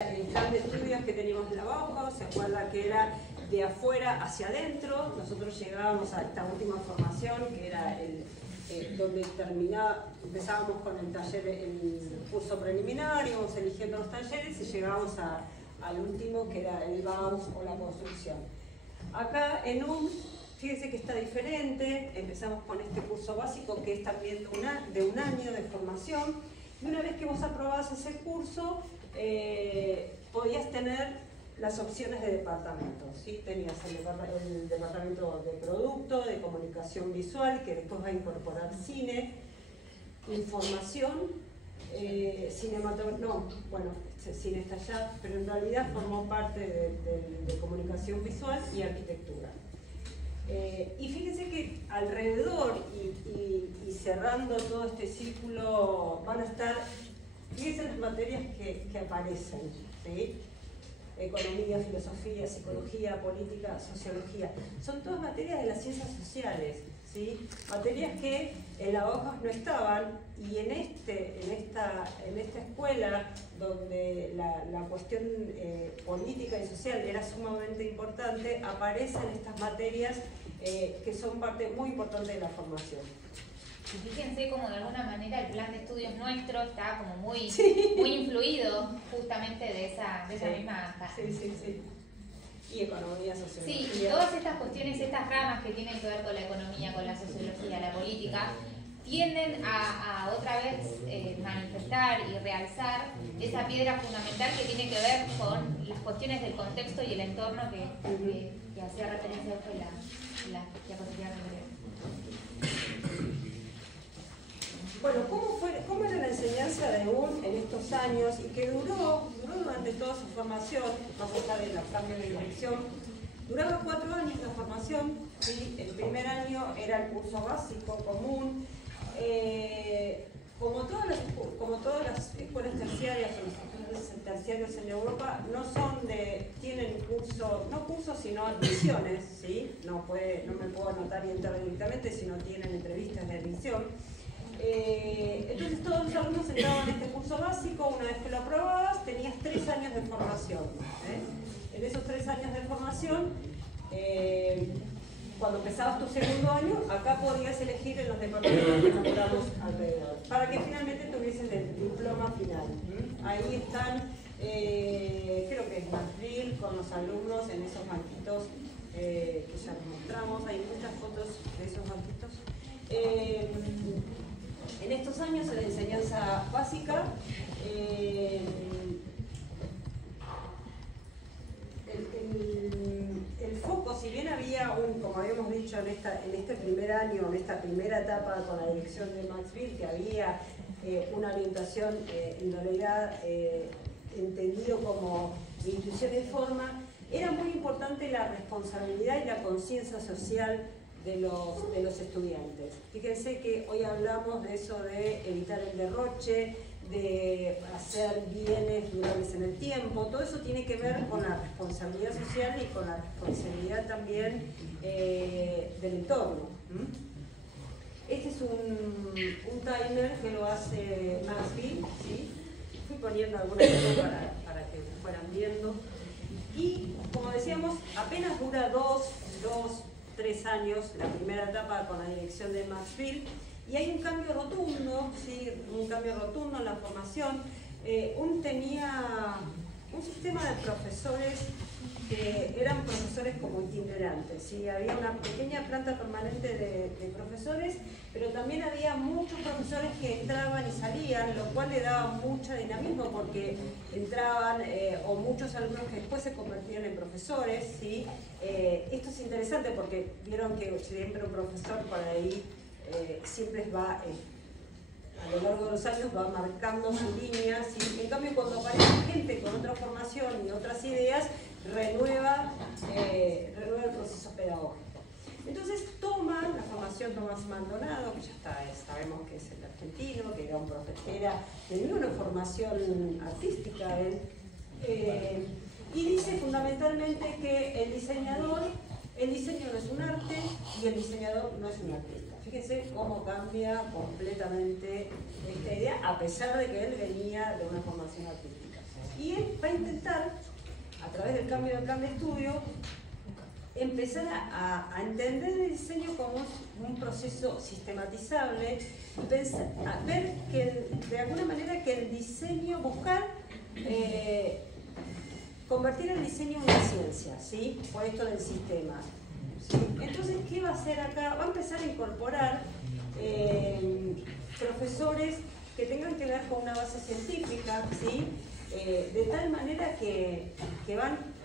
El plan de estudios que teníamos en la Bauhaus, se acuerda que era de afuera hacia adentro. Nosotros llegábamos a esta última formación, que era donde empezábamos con el taller, el curso preliminar, íbamos eligiendo los talleres y llegábamos al último, que era el Bauhaus o la construcción. Acá en fíjense que está diferente. Empezamos con este curso básico, que es también de un año de formación, y una vez que vos aprobás ese curso, podías tener las opciones de departamento, ¿sí? Tenías el departamento de producto, de comunicación visual, que después va a incorporar cine, información, cinematografía, cine está allá, pero en realidad formó parte de comunicación visual y arquitectura. Y fíjense que alrededor y cerrando todo este círculo van a estar, fíjense las materias que aparecen, ¿sí? Economía, filosofía, psicología, política, sociología. Son todas materias de las ciencias sociales, ¿sí? Materias que en la Bauhaus no estaban, y en esta escuela, donde la cuestión política y social era sumamente importante, aparecen estas materias que son parte muy importante de la formación. Fíjense como de alguna manera el plan de estudios nuestro está como muy influido justamente de esa misma... Sí. Y economía, sociología. Sí, todas estas cuestiones, estas ramas que tienen que ver con la economía, con la sociología, la política, tienden a otra vez manifestar y realzar esa piedra fundamental que tiene que ver con las cuestiones del contexto y el entorno que hacía referencia a la diapositiva anterior. Bueno, ¿cómo era la enseñanza de en estos años, y que duró durante toda su formación, más allá de los cambios de dirección? Duraba 4 años la formación, ¿sí? El primer año era el curso básico común. Como todas las escuelas terciarias o los estudios terciarios en Europa, tienen cursos, sino admisiones, ¿sí? No me puedo anotar y entrar directamente, sino tienen entrevistas de admisión. Entonces todos los alumnos entraban en este curso básico. Una vez que lo aprobabas, tenías 3 años de formación. En esos 3 años de formación, cuando empezabas tu segundo año, acá podías elegir en los departamentos que nombramos alrededor, para que finalmente tuvieses el diploma final. Ahí están, creo que es Maxville, con los alumnos en esos banquitos que ya les mostramos. Hay muchas fotos de esos banquitos. En estos años de enseñanza básica, el foco, si bien había como habíamos dicho en este primer año, en esta primera etapa con la dirección de Maxville, que había una orientación en realidad entendido como intuición de forma, era muy importante la responsabilidad y la conciencia social de los estudiantes. Fíjense que hoy hablamos de eso de evitar el derroche, de hacer bienes durables en el tiempo. Todo eso tiene que ver con la responsabilidad social y con la responsabilidad también del entorno. Este es un timer que lo hace Maxville, ¿sí? Fui poniendo algunas cosas para que fueran viendo. Y como decíamos, apenas dura 3 años, la primera etapa con la dirección de Maxville, y hay un cambio rotundo, ¿sí? Un cambio rotundo en la formación. Tenía un sistema de profesores que eran profesores como itinerantes, ¿sí? Había una pequeña planta permanente de profesores, pero también había muchos profesores que entraban y salían, lo cual le daba mucho dinamismo, porque entraban o muchos alumnos que después se convertían en profesores, ¿sí? Esto es interesante porque vieron que siempre un profesor por ahí siempre va, a lo largo de los años va marcando su línea, ¿sí? En cambio, cuando aparece gente con otra formación y otras ideas, renueva el proceso pedagógico. Entonces la formación Tomás Maldonado, que ya sabemos que es el argentino, que tenía una formación artística, y dice fundamentalmente que el diseño no es un arte y el diseñador no es un artista. Fíjense cómo cambia completamente esta idea, a pesar de que él venía de una formación artística. Y él va a intentar, a través del cambio del plan de estudio, empezar a entender el diseño como un proceso sistematizable, a ver que de alguna manera que el diseño, buscar convertir el diseño en una ciencia, ¿sí? Por esto del sistema, ¿sí? Entonces, ¿qué va a hacer acá? Va a empezar a incorporar profesores que tengan que ver con una base científica, ¿sí? De tal manera que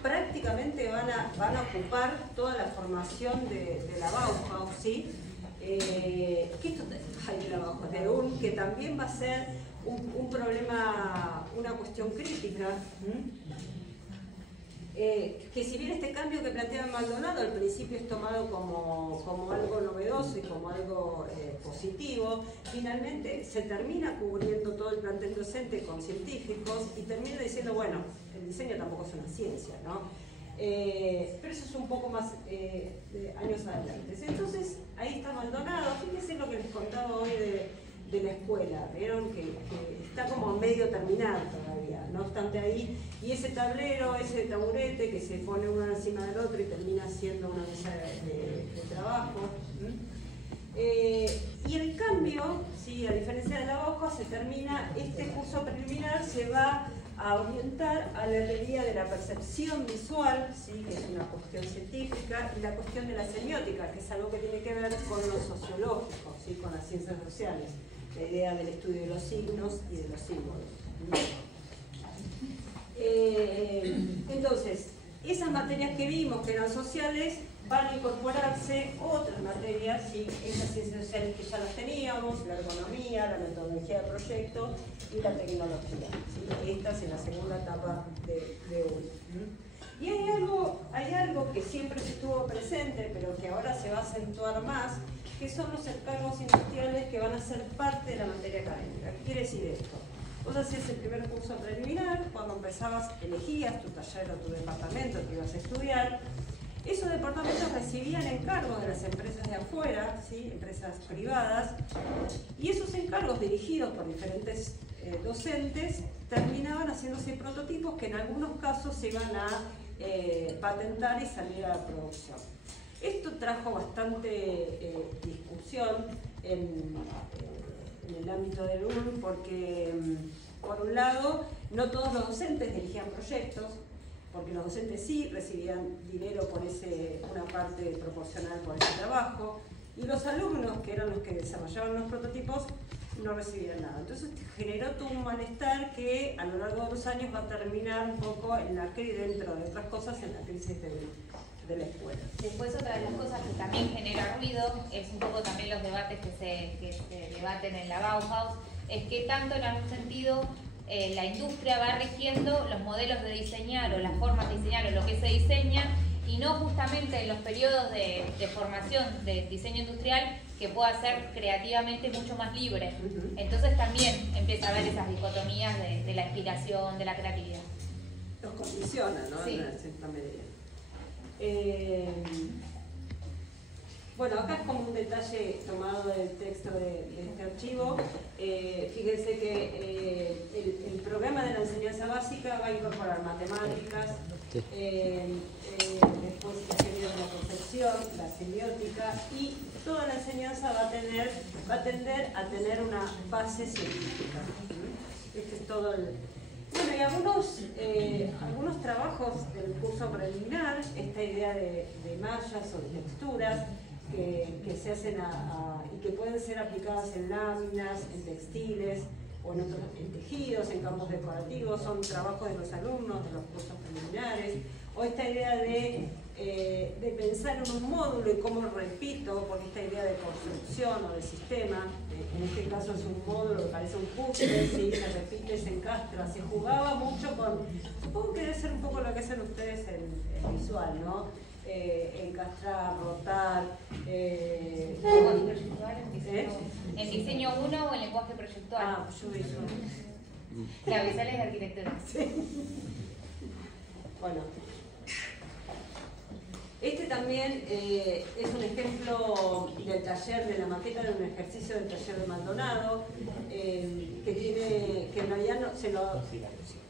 prácticamente van a ocupar toda la formación de la Bauhaus, ¿sí? Que esto hay de la Bauhaus, de URM, que también va a ser un problema, una cuestión crítica. Que si bien este cambio que plantea Maldonado al principio es tomado como algo novedoso y como algo positivo, finalmente se termina cubriendo todo el plantel docente con científicos y termina diciendo, bueno, el diseño tampoco es una ciencia, ¿no? Pero eso es un poco más años adelante. Entonces, ahí está Maldonado. Fíjense lo que les contaba hoy de la escuela. Vieron que está como medio terminado todavía, no obstante ahí, y ese tablero, ese taburete que se pone uno encima del otro y termina siendo una mesa de trabajo. Y el cambio, ¿sí? A diferencia de la Bauhaus, se termina, este curso preliminar se va a orientar a la teoría de la percepción visual, ¿sí? Que es una cuestión científica, y la cuestión de la semiótica, que es algo que tiene que ver con lo sociológico, ¿sí? Con las ciencias sociales, la idea del estudio de los signos y de los símbolos. Entonces, esas materias que vimos que eran sociales, van a incorporarse otras materias, ¿sí? Esas ciencias sociales que ya las teníamos, la ergonomía, la metodología de proyecto y la tecnología, ¿sí? Estas en la segunda etapa de hoy. Y hay algo que siempre estuvo presente, pero que ahora se va a acentuar más, que son los encargos industriales que van a ser parte de la materia académica. ¿Qué quiere decir esto? Vos hacías el primer curso preliminar, cuando empezabas, elegías tu taller o tu departamento que ibas a estudiar. Esos departamentos recibían encargos de las empresas de afuera, ¿sí? Empresas privadas, y esos encargos dirigidos por diferentes docentes terminaban haciéndose prototipos que en algunos casos se iban a patentar y salir a la producción. Esto trajo bastante discusión en el ámbito del URM porque, por un lado, no todos los docentes dirigían proyectos, porque los docentes sí recibían dinero por una parte proporcional por ese trabajo, y los alumnos, que eran los que desarrollaban los prototipos, no recibían nada. Entonces generó todo un malestar que a lo largo de los años va a terminar un poco en la crisis, dentro de otras cosas, en la crisis de la escuela. Después otra de las cosas que también genera ruido es un poco también los debates que se debaten en la Bauhaus, es que tanto en algún sentido la industria va rigiendo los modelos de diseñar o las formas de diseñar o lo que se diseña, y no justamente en los periodos de formación de diseño industrial que pueda ser creativamente mucho más libre. Entonces también empieza a haber esas dicotomías de la inspiración, de la creatividad. Los condicionan, ¿no? Sí. En una cierta medida. Bueno, acá es como un detalle tomado del texto de este archivo. Fíjense que el programa de la enseñanza básica va a incorporar matemáticas, después la teoría de la percepción, la semiótica, y toda la enseñanza va a tender a tener una base científica. Este es todo el... Bueno, y algunos trabajos del curso preliminar, esta idea de mallas o de texturas, que se hacen y que pueden ser aplicadas en láminas, en textiles o en tejidos, en campos decorativos, son trabajos de los alumnos de los cursos preliminares, o esta idea de pensar en un módulo y cómo repito, por esta idea de construcción o de sistema, en este caso es un módulo que parece un puzzle, ¿sí? Se repite, se encastra, se jugaba mucho con, supongo que debe ser un poco lo que hacen ustedes en visual, ¿no? Encastrar, rotar. ¿En diseño 1 o en lenguaje proyectual? Ah, yo visual. La visual es de arquitectura. Sí. Bueno. Este Este también es un ejemplo del taller, de la maqueta de un ejercicio del taller de Maldonado, que en realidad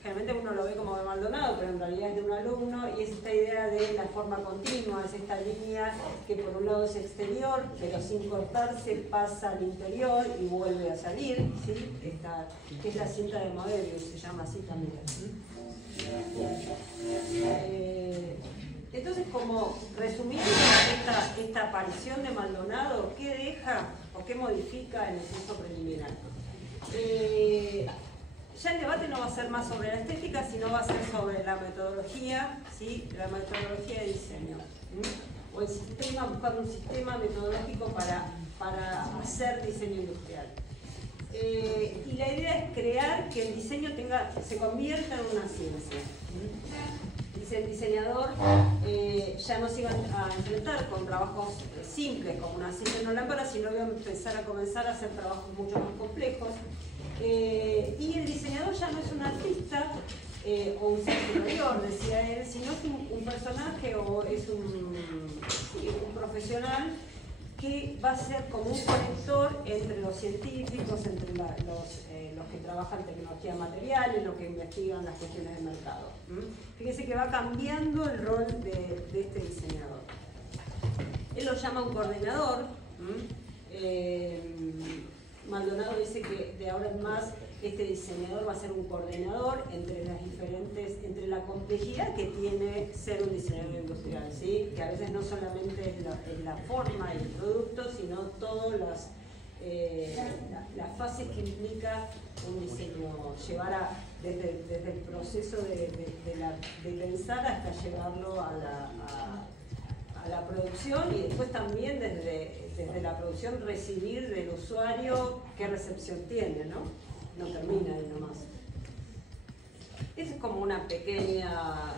generalmente uno lo ve como de Maldonado, pero en realidad es de un alumno, y es esta idea de la forma continua, es esta línea que por un lado es exterior, pero sin cortarse pasa al interior y vuelve a salir, ¿sí? Que es la cinta de Moebius, se llama así también. Entonces, como resumiendo esta aparición de Maldonado, ¿qué deja o qué modifica en el curso preliminar? Ya el debate no va a ser más sobre la estética, sino va a ser sobre la metodología, ¿sí? La metodología de diseño. O el sistema, buscar un sistema metodológico para hacer diseño industrial. Y la idea es crear que el diseño se convierta en una ciencia. Dice el diseñador, ya no se iban a enfrentar con trabajos simples como una cinta en una lámpara, sino iban a comenzar a hacer trabajos mucho más complejos. Y el diseñador ya no es un artista o un ser superior, decía él, sino es un personaje o es un profesional que va a ser como un conector entre los científicos, entre los que trabajan tecnología materiales, los que investigan las cuestiones de mercado. Fíjese que va cambiando el rol de este diseñador. Él lo llama un coordinador. Maldonado dice que de ahora en más este diseñador va a ser un coordinador entre la complejidad que tiene ser un diseñador industrial, ¿sí? Que a veces no solamente es la forma y el producto, sino todas las fases que implica un diseño, desde el proceso de pensar hasta llevarlo a la producción, y después también desde la producción recibir del usuario qué recepción tiene, ¿no? No termina ahí nomás. Eso es como una pequeña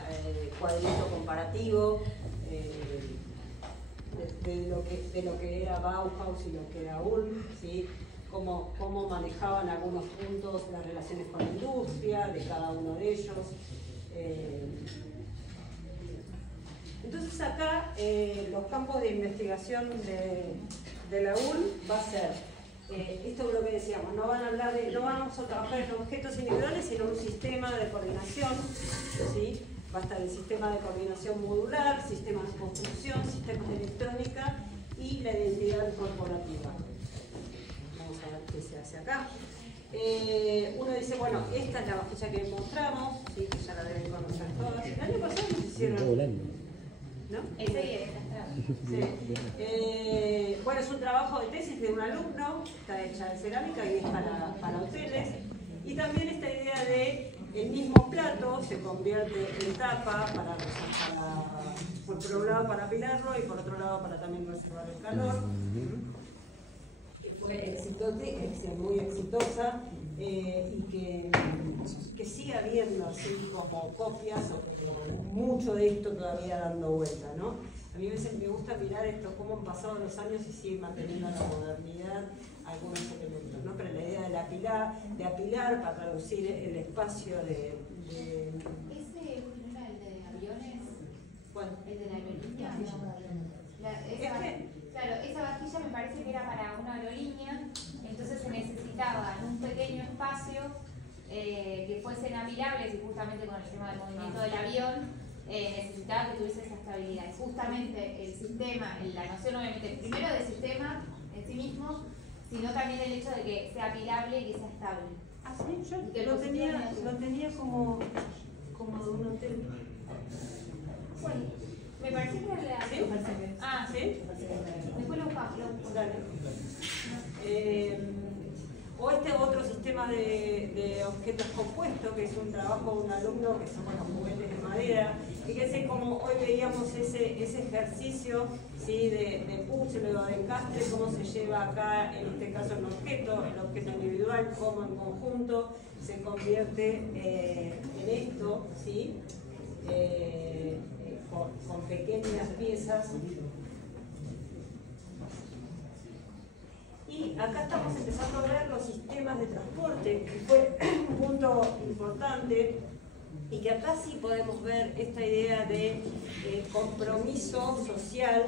cuadrito comparativo de lo que era Bauhaus y lo que era Ulm, ¿sí? Cómo manejaban algunos puntos las relaciones con la industria de cada uno de ellos. Entonces acá los campos de investigación de la ULM va a ser esto es lo que decíamos, no vamos a trabajar en objetos individuales, sino un sistema de coordinación, ¿sí? Va a estar el sistema de coordinación modular, sistemas de construcción, sistemas de electrónica y la identidad corporativa. Vamos a ver qué se hace acá. Uno dice, bueno, esta es la vajilla que mostramos, ¿sí? Que ya la deben conocer todas. El año pasado nos hicieron... ¿No? Sí. Bueno, es un trabajo de tesis de un alumno, está hecha de cerámica y es para hoteles. Y también esta idea de el mismo plato se convierte en tapa por un lado para apilarlo y por otro lado para también reservar el calor. Que fue muy exitosa y que sigue habiendo así como copias o como mucho de esto todavía dando vuelta, ¿no? A mí a veces me gusta mirar esto, cómo han pasado los años y siguen manteniendo la modernidad algunos elementos, ¿no? Pero la idea de apilar para traducir el espacio de... ¿Ese no era el de aviones? ¿Cuál? ¿El de la aerolínea? Claro, esa vajilla me parece que era para una aerolínea, entonces se necesitaba en un pequeño espacio que fuesen apilables y justamente con el tema del movimiento del avión necesitaba que tuviese esa estabilidad. Es justamente el sistema, la noción obviamente primero del sistema en sí mismo, sino también el hecho de que sea apilable y que sea estable. Ah, sí, yo lo tenía como de un hotel. Bueno, me parece que era la... ¿Sí? Ah, ¿sí? Después lo buscamos. Dale. O este otro sistema de objetos compuestos, que es un trabajo de un alumno, que son los juguetes de madera, y que es como hoy veíamos ese ejercicio, ¿sí? de puzzle o de encastre, cómo se lleva acá, en este caso el objeto individual, cómo en conjunto se convierte en esto, ¿sí? Con pequeñas piezas. Y acá estamos empezando a ver los sistemas de transporte, que fue un punto importante y que acá sí podemos ver esta idea de compromiso social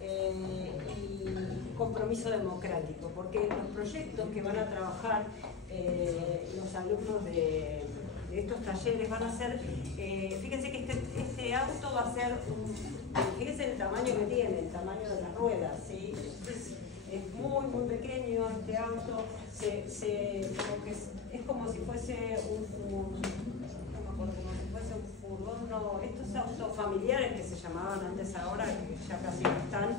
y compromiso democrático, porque los proyectos que van a trabajar los alumnos de estos talleres van a ser, fíjense que este auto va a ser, fíjense el tamaño que tiene, el tamaño de las ruedas, ¿sí? Es muy, muy pequeño este auto, es como si fuese un furgón, no, estos autos familiares que se llamaban antes, ahora que ya casi no están,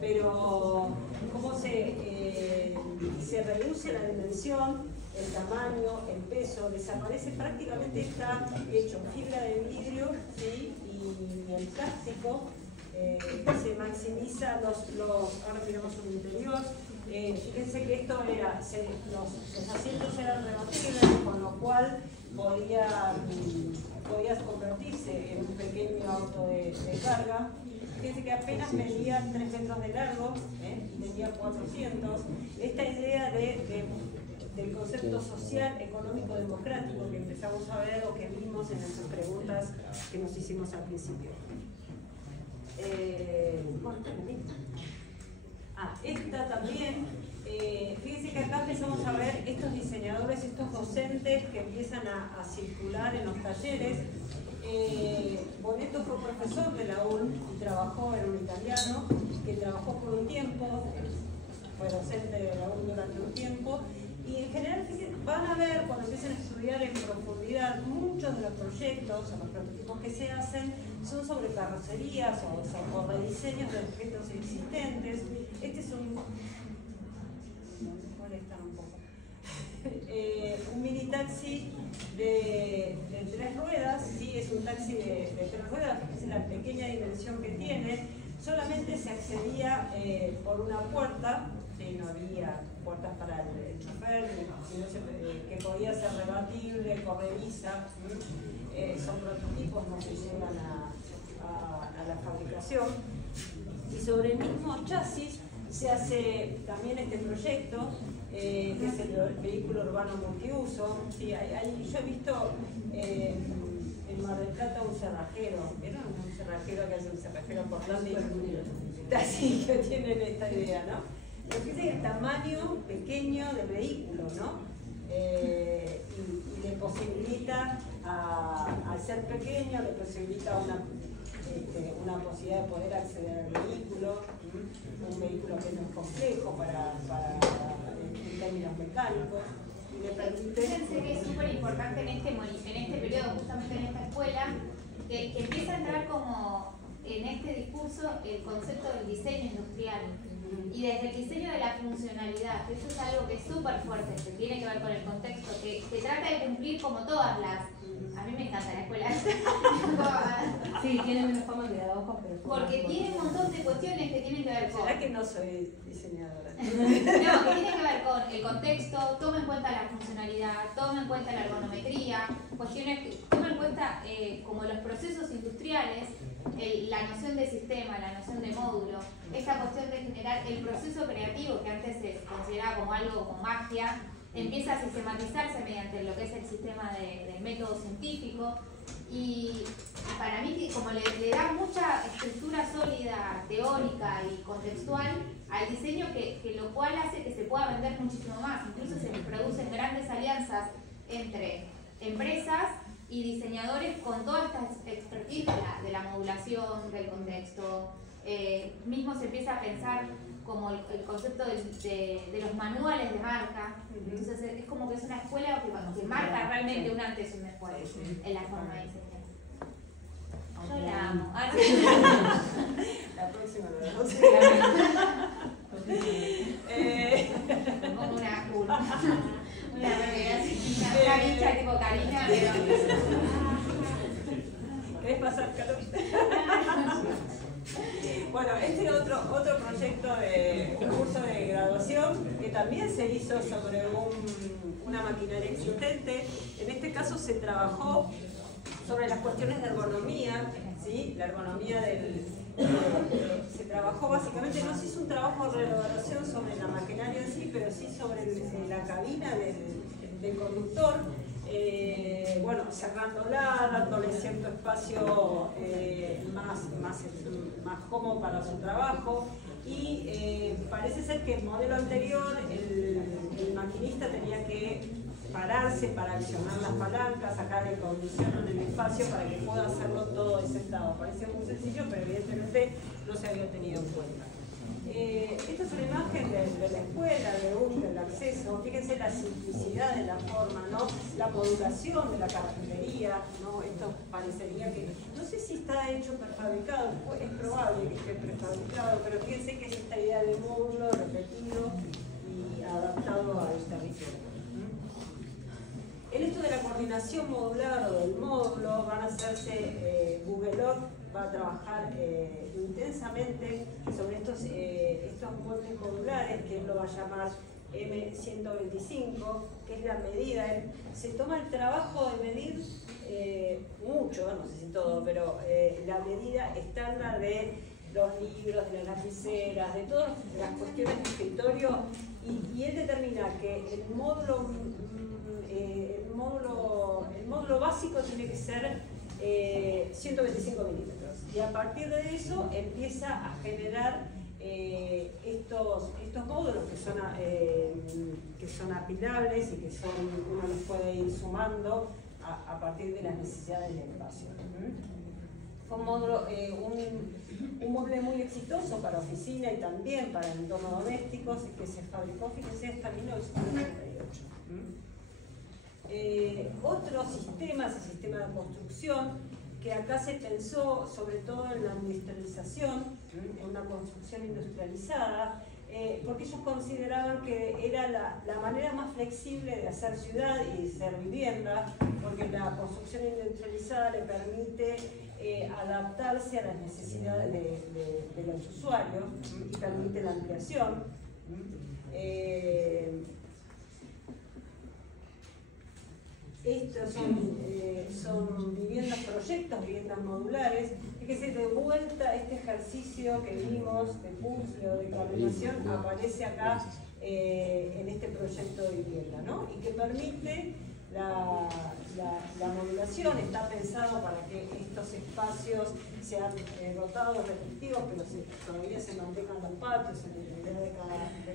pero cómo se reduce la dimensión, el tamaño, el peso, desaparece, prácticamente está hecho en fibra de vidrio, ¿sí? Y el plástico. Se maximiza ahora miramos el interior, fíjense que esto era, los asientos eran rebatibles, con lo cual podías convertirse en un pequeño auto de carga. Fíjense que apenas medía 3 metros de largo, y tenía 400. Esta idea del concepto social, económico, democrático que empezamos a ver o que vimos en esas preguntas que nos hicimos al principio. Esta también, fíjense que acá empezamos a ver estos diseñadores, estos docentes que empiezan a circular en los talleres. Boneto fue profesor de la ULM y trabajó, era un italiano, que trabajó por un tiempo, fue docente de la ULM durante un tiempo. Y en general van a ver, cuando empiecen a estudiar en profundidad, muchos de los proyectos o los prototipos que se hacen son sobre carrocerías o rediseños de objetos existentes. Este es un mini taxi de 3 ruedas, sí, es un taxi de 3 ruedas, es la pequeña dimensión que tiene. Solamente se accedía por una puerta, sí, no había puertas para el chofer, sino que podía ser rebatible, corrediza. Son prototipos, no se llegan a la fabricación. Y sobre el mismo chasis se hace también este proyecto, que es el vehículo urbano multiuso. Sí, yo he visto en Mar del Plata un cerrajero, ¿vieron? Un cerrajero que hace un cerrajero portátil, así que tienen esta idea, ¿no? Pero fíjense el tamaño pequeño del vehículo, ¿no? Y le posibilita, al ser pequeño, le posibilita una posibilidad de poder acceder al vehículo, un vehículo que no es complejo en términos mecánicos. Y le permite... Fíjense que es súper importante en este periodo, justamente en esta escuela, que empieza a entrar como en este discurso el concepto del diseño industrial. Y desde el diseño de la funcionalidad, que eso es algo que es súper fuerte, que tiene que ver con el contexto, que trata de cumplir como todas las... A mí me encanta la escuela. Sí, tiene menos fama que la hoja, pero... Porque tiene un montón de cuestiones que tienen que ver con... ¿Será que no soy diseñadora? No, que tiene que ver con el contexto, toma en cuenta la funcionalidad, toma en cuenta la ergonometría, cuestiones, toma en cuenta como los procesos industriales, la noción de sistema, la noción de módulo, esta cuestión de generar el proceso creativo que antes se consideraba como algo como magia, empieza a sistematizarse mediante lo que es el sistema del método científico y para mí como le da mucha estructura sólida, teórica y contextual al diseño que lo cual hace que se pueda vender muchísimo más, incluso se producen grandes alianzas entre empresas y diseñadores con toda esta expertise de la modulación, del contexto. Mismo se empieza a pensar como el concepto de los manuales de marca. Entonces es como que es una escuela que marca realmente un antes y un después en la forma de diseñar. Yo la amo. La próxima lo vemos. Como una una bicha tipo Karina, pero... ¿Querés pasar calor? Bueno, este es otro proyecto un curso de graduación que también se hizo sobre una maquinaria existente. En este caso se trabajó sobre las cuestiones de ergonomía, ¿sí? La ergonomía se trabajó básicamente, no se hizo un trabajo de evaluación sobre la maquinaria en sí, pero sí sobre la cabina del conductor. bueno, cerrándola, dándole cierto espacio más cómodo para su trabajo. Y parece ser que el modelo anterior, el maquinista tenía que pararse para accionar las palancas, sacarle condición en el espacio para que pueda hacerlo todo sentado. Parece muy sencillo, pero evidentemente no se había tenido en cuenta. Esta es una imagen de la escuela, del acceso. Fíjense la simplicidad de la forma, ¿no? La modulación de la carpintería, ¿no? Esto parecería que, no sé si está hecho prefabricado, es probable que esté prefabricado, pero fíjense que es esta idea de módulo repetido y adaptado al territorio. En esto de la coordinación modular o del módulo van a hacerse, Google Earth va a trabajar intensamente sobre estos muebles modulares, que él lo va a llamar M125, que es la medida. Se toma el trabajo de medir mucho, no sé si todo, pero la medida estándar de los libros, de las lapiceras, de todas las cuestiones de escritorio, y él determina que el módulo básico tiene que ser 125 milímetros, y a partir de eso empieza a generar estos módulos que son apilables y que uno los puede ir sumando a partir de las necesidades del espacio. Fue un mueble muy exitoso para oficina y también para entornos domésticos, que se fabricó, fíjense, hasta 1998. Otro sistema es el sistema de construcción, que acá se pensó sobre todo en la industrialización, en una construcción industrializada, porque ellos consideraban que era la manera más flexible de hacer ciudad y de hacer vivienda, porque la construcción industrializada le permite adaptarse a las necesidades de los usuarios y permite la ampliación. Estos son viviendas proyectos, viviendas modulares. Fíjense, de vuelta este ejercicio que vimos de puzzle o de coordinación aparece acá en este proyecto de vivienda, ¿no? Y que permite la modulación. Está pensado para que estos espacios sean rotados, repetitivos, pero todavía se mantengan los patios en el interior de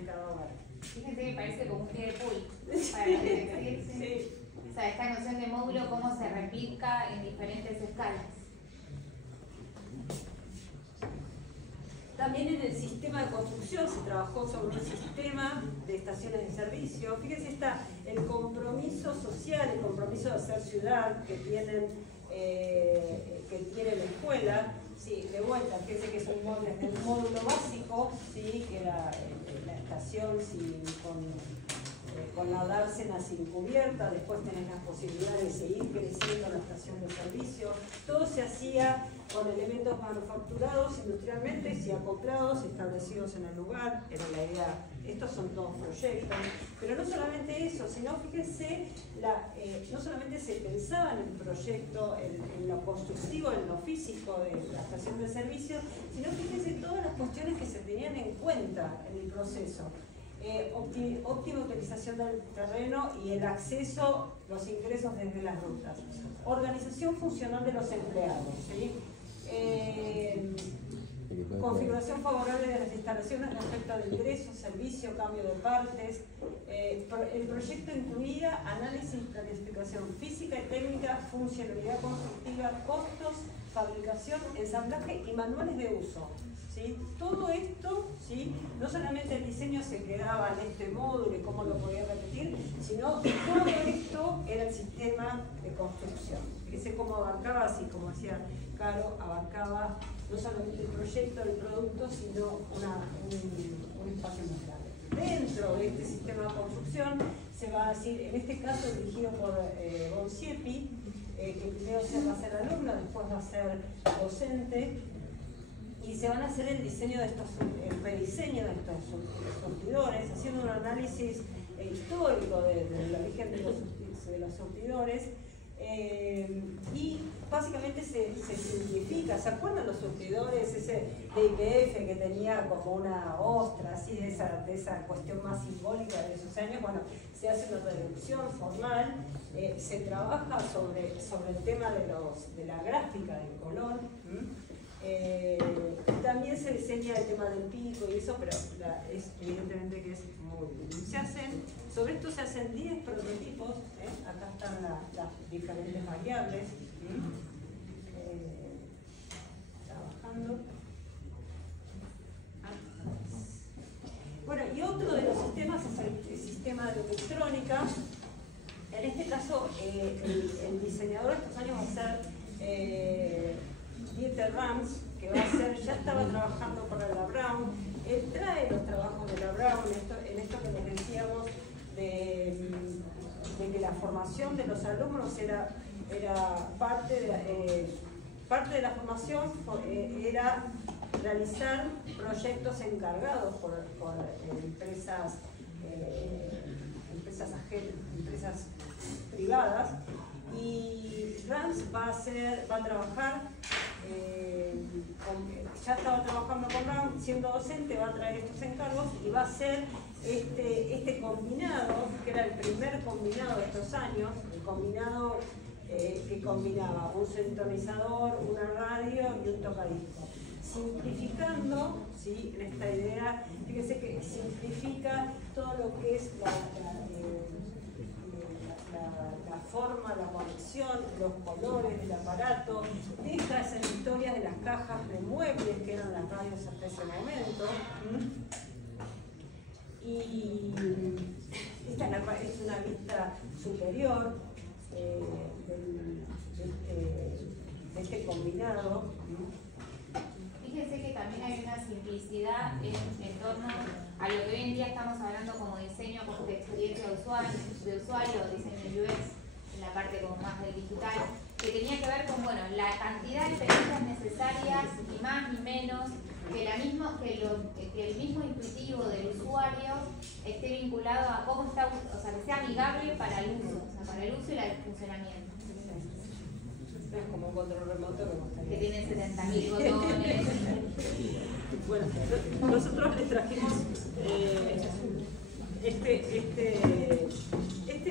cada hogar. Fíjense que parece como un pie de pool, para decir. Sí. O sea, esta noción de módulo, cómo se replica en diferentes escalas. También en el sistema de construcción se trabajó sobre un sistema de estaciones de servicio. Fíjense, está el compromiso social, el compromiso de hacer ciudad que tiene la escuela. Sí, de vuelta, fíjense que es un módulo básico, ¿sí? Que la estación con la dársena sin cubierta, después tenés la posibilidad de seguir creciendo la estación de servicio. Todo se hacía con elementos manufacturados industrialmente y acoplados, establecidos en el lugar, era la idea. Estos son todos proyectos, pero no solamente eso, sino fíjense, no solamente se pensaba en el proyecto, en lo constructivo, en lo físico de la estación de servicio, sino fíjense todas las cuestiones que se tenían en cuenta en el proceso. Óptima utilización del terreno y el acceso, los ingresos desde las rutas. Organización funcional de los empleados, ¿sí? Configuración favorable de las instalaciones respecto de ingresos, servicio, cambio de partes. El proyecto incluía análisis, planificación física y técnica, funcionalidad constructiva, costos, fabricación, ensamblaje y manuales de uso. ¿Sí? Todo esto, ¿sí? No solamente el diseño se quedaba en este módulo y cómo lo podía repetir, sino que todo esto era el sistema de construcción. Fíjense cómo abarcaba, así como decía Caro, abarcaba no solamente el proyecto del producto, sino un espacio más grande. Dentro de este sistema de construcción se va a decir, en este caso dirigido por Bonsiepi, que primero va a ser alumno, después va a ser docente, y se van a hacer el rediseño de estos surtidores, haciendo un análisis histórico del origen de los surtidores, Y básicamente se simplifica. ¿Se acuerdan los surtidores? Ese de IPF que tenía como una ostra, así de esa cuestión más simbólica de esos años. Bueno, se hace una reducción formal, se trabaja sobre el tema de la gráfica del color. También se diseña el tema del pico y eso, pero evidentemente que es muy... sobre esto se hacen 10 prototipos, acá están las diferentes variables, trabajando. Bueno, y otro de los sistemas es el sistema de electrónica. En este caso, el diseñador de estos años va a ser Dieter Rams, que va a ser, ya estaba trabajando para la Brown. Él trae los trabajos de la Brown, en esto que les decíamos, de que la formación de los alumnos era parte de la formación, era realizar proyectos encargados por empresas privadas, y Rams va a trabajar, ya estaba trabajando con Brown, siendo docente, va a traer estos encargos y va a hacer este combinado, que era el primer combinado de estos años, el combinado que combinaba un sintonizador, una radio y un tocadiscos. Simplificando, ¿sí? En esta idea, fíjense que simplifica todo lo que es la forma, la conexión, los colores del aparato, deja esas historias de las cajas de muebles que eran las radios hasta ese momento. Y esta es una vista superior de este combinado. Fíjense que también hay una simplicidad en torno a lo que hoy en día estamos hablando como diseño de experiencia de usuario, diseño UX, en la parte como más del digital, que tenía que ver con, bueno, la cantidad de experiencias necesarias, ni más ni menos, que el mismo intuitivo del usuario esté vinculado a cómo está, o sea, que sea amigable para el uso, o sea, para el uso y el funcionamiento. Es como un control remoto que tiene 70.000 botones. Bueno, nosotros les trajimos este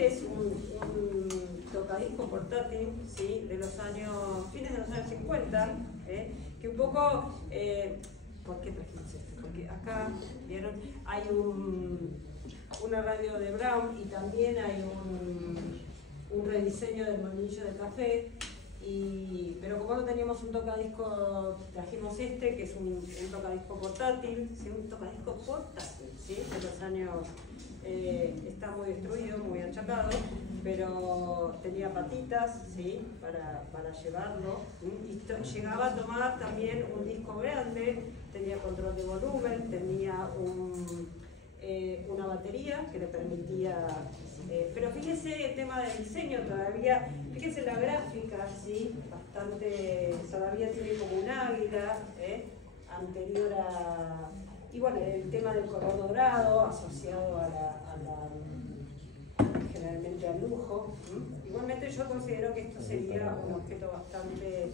es un tocadiscos portátil, ¿sí? De los años, fines de los años 50, que un poco, ¿por qué trajimos esto? Porque acá, ¿vieron? Hay una radio de Brown y también hay un rediseño del molinillo de café. Pero como no teníamos un tocadiscos, trajimos que es un tocadiscos portátil, ¿sí? Un tocadiscos portátil, ¿sí? De los años, está muy destruido, muy achacado, pero tenía patitas, ¿sí? Para llevarlo, y llegaba a tomar también un disco grande, tenía control de volumen, tenía una batería que le permitía... pero fíjense el tema del diseño todavía, fíjense la gráfica, ¿sí? Bastante, todavía tiene como un águila, anterior a... Y bueno, el tema del color dorado asociado generalmente al lujo. Igualmente yo considero que esto sería un objeto bastante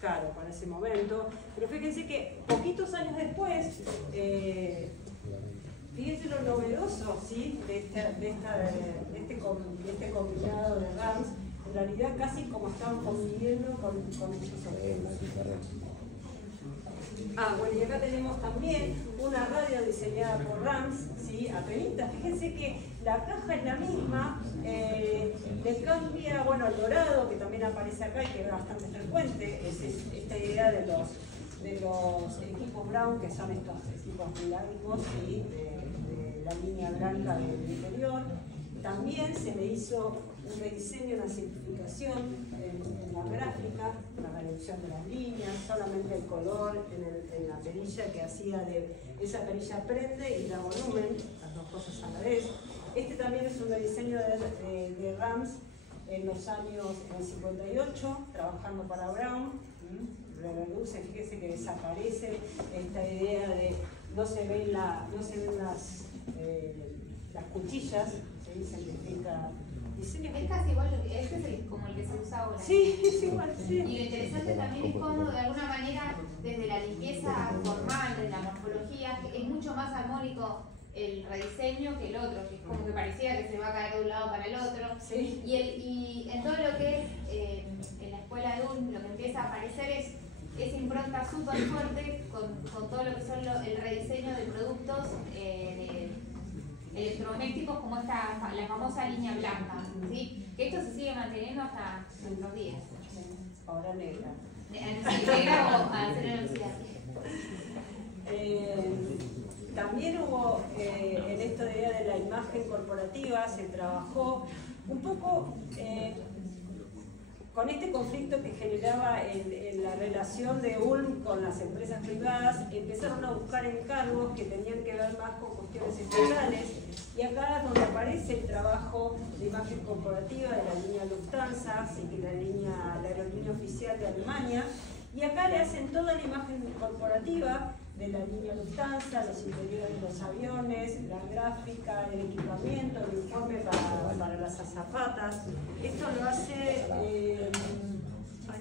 caro para ese momento, pero fíjense que poquitos años después, fíjense lo novedoso, ¿sí? de este combinado de Rams, en realidad casi como estaban conviviendo con estos objetos. Bueno, y acá tenemos también una radio diseñada por Rams, ¿sí? Apenitas. Fíjense que la caja es la misma, le cambia, bueno, el dorado, que también aparece acá y que es bastante frecuente, es esta idea de los equipos Brown, que son estos equipos blancos, ¿sí? de la línea blanca del interior. También se le hizo un rediseño, una simplificación en la gráfica, la reducción de las líneas, solamente el color en la perilla que hacía esa perilla prende y da volumen, las dos cosas a la vez. Este también es un rediseño de Rams en los años 58, trabajando para Brown. Reduce, fíjese que desaparece esta idea de no se ven las cuchillas, ¿sí? Simplifica diseño. Es casi igual, este es como el que se usa ahora. Sí, es igual, sí. Y lo interesante también es cómo de alguna manera, desde la limpieza formal, desde la morfología, es mucho más armónico el rediseño que el otro, que es como que parecía que se va a caer de un lado para el otro. Sí. Y en todo lo que es en la escuela de ULM, lo que empieza a aparecer es esa impronta súper fuerte con todo lo que son el rediseño de productos de electrodomésticos, como la famosa línea blanca, ¿sí? Que esto se sigue manteniendo hasta nuestros días. Ahora negra. Negra o acero inoxidable. También hubo, en esta idea de la imagen corporativa, se trabajó un poco con este conflicto que generaba en la relación de ULM con las empresas privadas. Empezaron a buscar encargos que tenían que ver más con cuestiones estatales, y acá es donde aparece el trabajo de imagen corporativa de la línea Lufthansa, que la aerolínea oficial de Alemania, y acá le hacen toda la imagen corporativa de la línea Lufthansa, los interiores de los aviones, la gráfica, el equipamiento, el uniforme para las azafatas. Esto lo hace,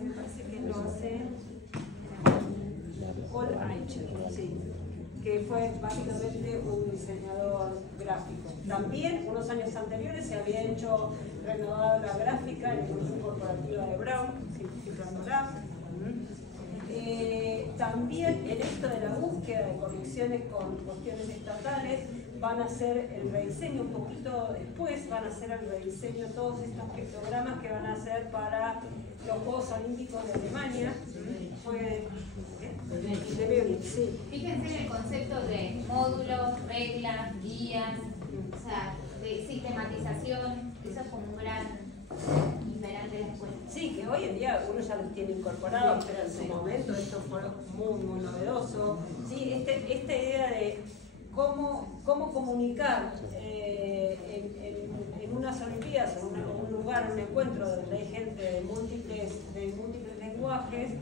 me parece que lo hace Paul Eicher, sí, que fue básicamente un diseñador gráfico. También, unos años anteriores, se había hecho renovada la gráfica en la imagen corporativa de Brown, simplificándola. También en esto de la búsqueda de conexiones con cuestiones estatales van a hacer el rediseño un poquito después, van a hacer el rediseño todos estos pictogramas que van a hacer para los Juegos Olímpicos de Alemania. Fue de Múnich, sí. Fíjense en el concepto de módulos, reglas, guías, o sea, de sistematización, eso es como un gran imperante de la escuela. Sí, que hoy en día uno ya los tiene incorporados, pero en su momento esto fue muy novedoso. Sí, esta idea de cómo comunicar en unas Olimpiadas, en un lugar, un encuentro donde hay gente de múltiples lenguajes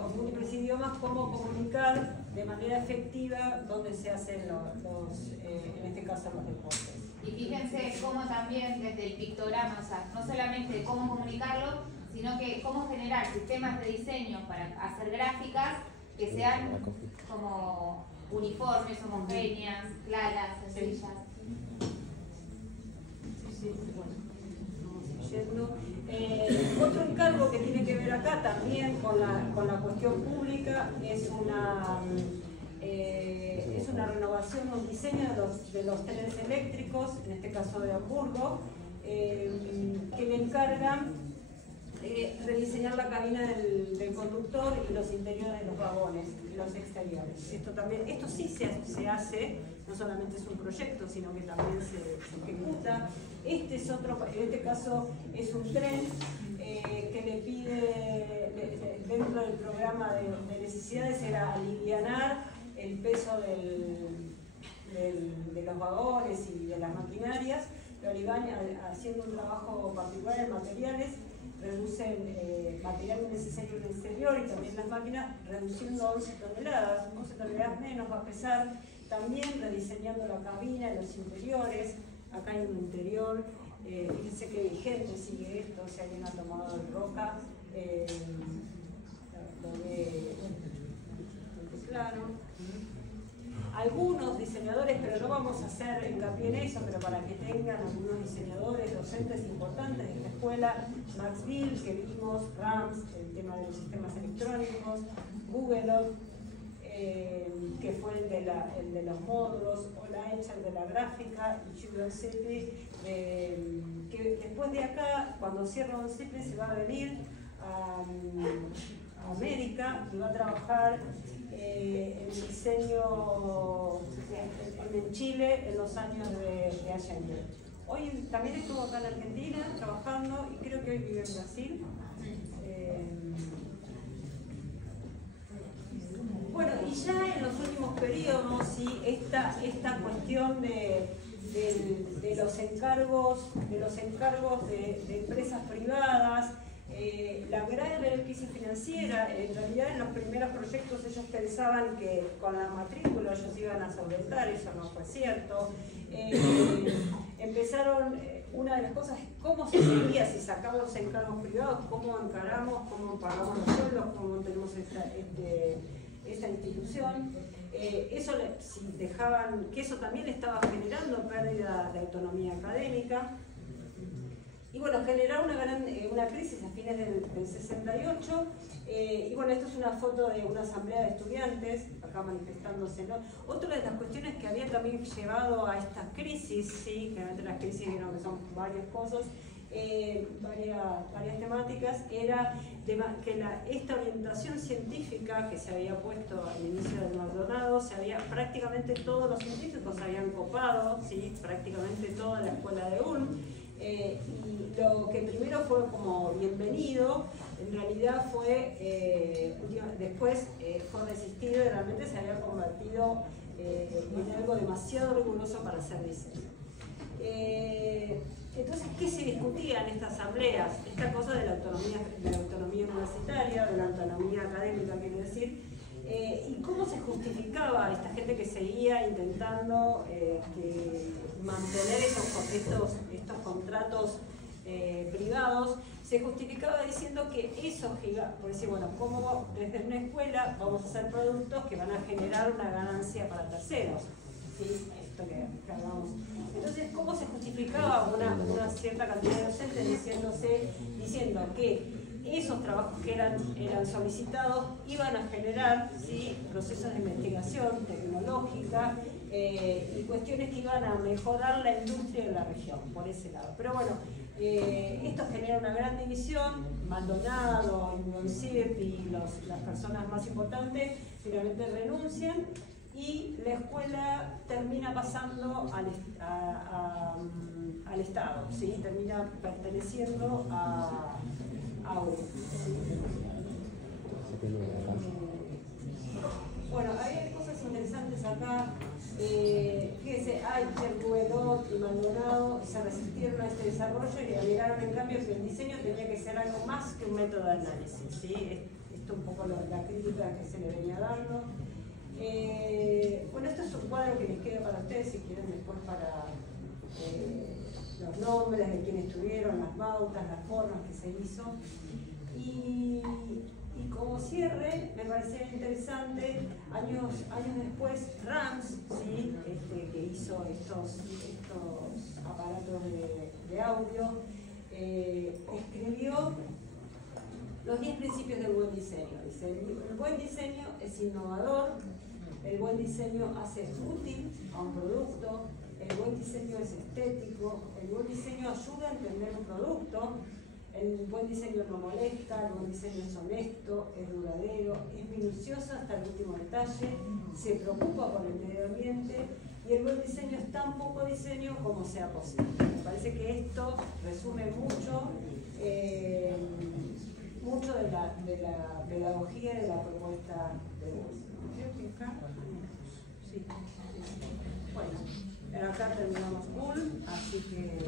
o múltiples idiomas, cómo comunicar de manera efectiva donde se hacen en este caso los deportes. Y fíjense cómo también desde el pictograma, o sea, no solamente cómo comunicarlo, sino que cómo generar sistemas de diseño para hacer gráficas que sean como uniformes, homogéneas, claras, sencillas. Sí, bueno, vamos siguiendo. Otro encargo que tiene que ver acá también con la cuestión pública es una renovación, un diseño de los trenes eléctricos, en este caso de Hamburgo, que le encargan rediseñar la cabina del conductor y los interiores de los vagones y los exteriores. Esto sí se hace, no solamente es un proyecto, sino que también se ejecuta. Este es otro, en este caso es un tren que le pide, dentro del programa de necesidades, era alivianar el peso de los vagones y de las maquinarias. Lo alivian haciendo un trabajo particular en materiales, reducen material necesario en el exterior, y también las máquinas reduciendo 11 toneladas menos va a pesar. También rediseñando la cabina y los interiores. Acá hay un interior, fíjense que vigente sigue esto, si alguien ha tomado el Roca, lo ve claro. Algunos diseñadores, pero no vamos a hacer hincapié en eso, pero para que tengan algunos diseñadores, docentes importantes de esta escuela: Max Bill, que vimos, Rams, el tema de los sistemas electrónicos, Google, que fue el de los módulos, Ola Eicher de la gráfica, y Children City, que después de acá, cuando cierra un ciclo, se va a venir a América y va a trabajar el diseño en Chile en los años de Allende. Hoy también estuvo acá en Argentina trabajando, y creo que hoy vive en Brasil. Bueno, y ya en los últimos periodos, ¿sí? esta cuestión de los encargos de empresas privadas, la gran beneficio financiera. En realidad, en los primeros proyectos ellos pensaban que con la matrícula ellos iban a solventar, eso no fue cierto. Empezaron una de las cosas es cómo se seguía, si sacamos los encargos privados, cómo encaramos, cómo pagamos los sueldos, cómo tenemos esta institución. Eso, si dejaban, que eso también estaba generando pérdida de autonomía académica. Y bueno, generó una crisis a fines del 68. Y bueno, esto es una foto de una asamblea de estudiantes, acá manifestándose, ¿no? Otra de las cuestiones que había también llevado a esta crisis, sí, que entre las crisis vieron que son varias cosas, varias temáticas, era que esta orientación científica que se había puesto al inicio del Maldonado, prácticamente todos los científicos se habían copado, ¿sí? Prácticamente toda la escuela de Ulm. Y lo que primero fue como bienvenido, en realidad después fue resistido y realmente se había convertido en algo demasiado riguroso para ser diseño. Entonces, ¿qué se discutía en estas asambleas? Esta cosa de la autonomía universitaria, de la autonomía académica, quiero decir, y cómo se justificaba esta gente que seguía intentando mantener estos contratos privados. Se justificaba diciendo que eso, por decir, bueno, como desde una escuela vamos a hacer productos que van a generar una ganancia para terceros, ¿sí? Esto que hablamos. Entonces, ¿cómo se justificaba una cierta cantidad de docentes diciendo que esos trabajos que eran solicitados iban a generar, ¿sí?, procesos de investigación tecnológica y cuestiones que iban a mejorar la industria de la región, por ese lado? Pero bueno, esto genera una gran división. Maldonado, Indoncip y las personas más importantes finalmente renuncian y la escuela termina pasando al Estado, ¿sí? Termina perteneciendo a ULM, ¿sí? Bueno, hay cosas interesantes acá. Fíjense, Aicher, Guedot y Maldonado se resistieron a este desarrollo y alegaron en cambio que el diseño tenía que ser algo más que un método de análisis, ¿sí? Esto es un poco la crítica que se le venía dando. Bueno, esto es un cuadro que les queda para ustedes, si quieren después para los nombres de quienes estuvieron, las pautas, las formas que se hizo. Y como cierre, me parece interesante, años después, Rams, ¿sí?, que hizo estos aparatos de audio, escribió los 10 principios del buen diseño. Dice, el buen diseño es innovador, el buen diseño hace útil a un producto, el buen diseño es estético, el buen diseño ayuda a entender un producto, el buen diseño no molesta, el buen diseño es honesto, es duradero, es minucioso hasta el último detalle, se preocupa por el medio ambiente y el buen diseño es tan poco diseño como sea posible. Me parece que esto resume mucho de la pedagogía y de la propuesta de Ulm. Creo que acá, sí. Bueno, acá terminamos Ulm, así que